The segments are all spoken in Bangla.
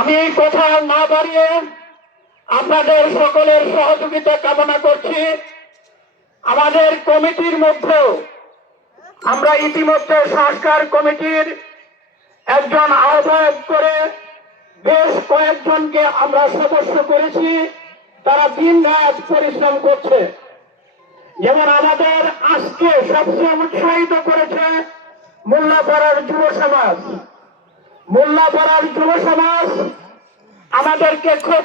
আমি কথা না বাড়িয়ে আপনাদের সকলের সহযোগিতা কামনা করছি। আমাদের কমিটির মধ্যেও আমরা ইতিমধ্যে সংস্কার কমিটির একজন আহ্বায়ক করে বেশ কয়েকজনকে আমরা সদস্য করেছি। তারা দিন রাত পরিশ্রম করছে। যেমন আমাদের আজকে সবচেয়ে উৎসাহিত করেছে মোল্লাপাড়ার যুব সমাজ। মোল্লাপাড়ার যুব সমাজ আমাদেরকে খুব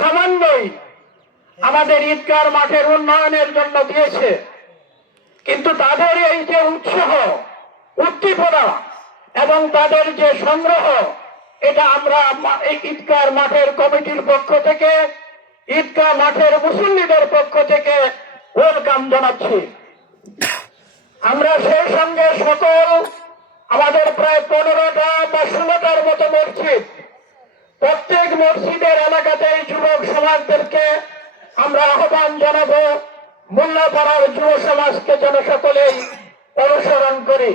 সামান্যই আমাদের ঈদগাহ মাঠের উন্নয়নের জন্য দিয়েছে, কিন্তু তাদের এই যে উৎসাহ, উদ্দীপনা এবং তাদের যে সংগ্রহ, এটা আমরা এই ঈদগাহ মাঠের কমিটির পক্ষ থেকে, ঈদগাহ মাঠের মুসল্লিদের পক্ষ থেকে ওয়েলকাম জানাচ্ছি। আমরা সেই সঙ্গে সকল আমাদের প্রায় 15টা বা 16টার মতো মসজিদ, প্রত্যেক মসজিদের এলাকাতে যুবক সমাজদেরকে আমরা আহ্বান জানাবো মোল্লাপাড়ার যুব সমাজকে যেন সকলেই অনুসরণ করি।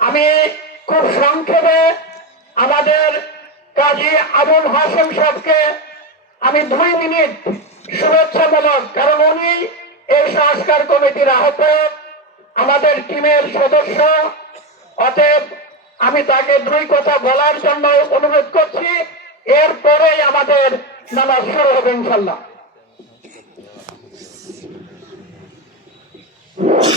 আমি খুব সংক্ষেপে আমাদের কাজী আবুল হাশেম সাহেবকে আমি 2 মিনিট শুভেচ্ছামূলক, কারণ উনি এই সংস্কার কমিটির আহ্বায়ক, আমাদের টিমের সদস্য, অতএব আমি তাকে 2 কথা বলার জন্য অনুরোধ করছি। এরপরেই আমাদের নামাজ শুরু হবে ইনশাল্লাহ।